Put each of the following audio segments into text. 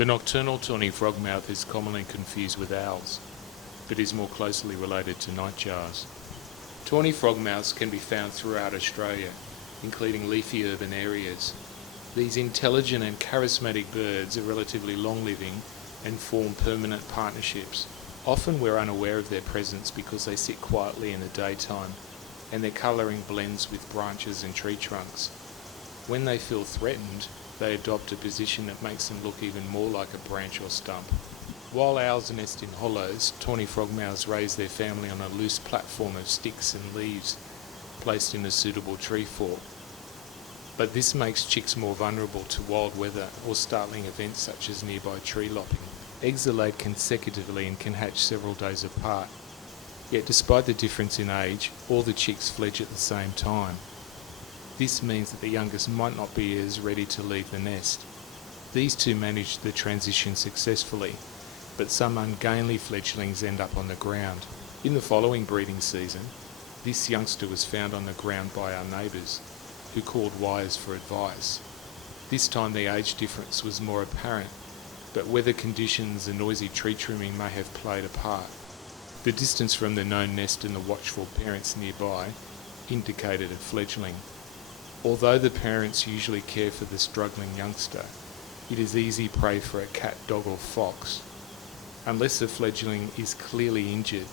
The nocturnal Tawny Frogmouth is commonly confused with owls, but is more closely related to nightjars. Tawny Frogmouths can be found throughout Australia, including leafy urban areas. These intelligent and charismatic birds are relatively long-living and form permanent partnerships. Often we're unaware of their presence because they sit quietly in the daytime, and their colouring blends with branches and tree trunks. When they feel threatened, they adopt a position that makes them look even more like a branch or stump. While owls nest in hollows, Tawny Frogmouths raise their family on a loose platform of sticks and leaves placed in a suitable tree fork. But this makes chicks more vulnerable to wild weather or startling events such as nearby tree lopping. Eggs are laid consecutively and can hatch several days apart. Yet despite the difference in age, all the chicks fledge at the same time. This means that the youngest might not be as ready to leave the nest. These two manage the transition successfully, but some ungainly fledglings end up on the ground. In the following breeding season, this youngster was found on the ground by our neighbours, who called wires for advice. This time the age difference was more apparent, but weather conditions and noisy tree trimming may have played a part. The distance from the known nest and the watchful parents nearby indicated a fledgling. Although the parents usually care for the struggling youngster, it is easy prey for a cat, dog or fox. Unless the fledgling is clearly injured,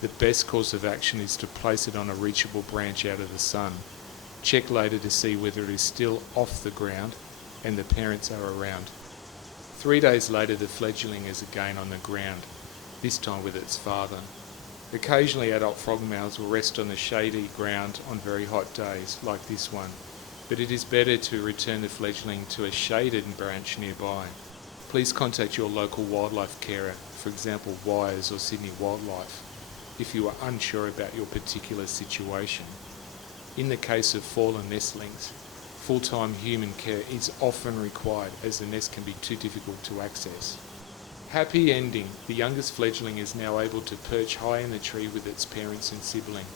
the best course of action is to place it on a reachable branch out of the sun. Check later to see whether it is still off the ground and the parents are around. 3 days later the fledgling is again on the ground, this time with its father. Occasionally adult frogmouths will rest on the shady ground on very hot days, like this one, but it is better to return the fledgling to a shaded branch nearby. Please contact your local wildlife carer, for example Wires or Sydney Wildlife, if you are unsure about your particular situation. In the case of fallen nestlings, full-time human care is often required as the nest can be too difficult to access. Happy ending! The youngest fledgling is now able to perch high in the tree with its parents and sibling.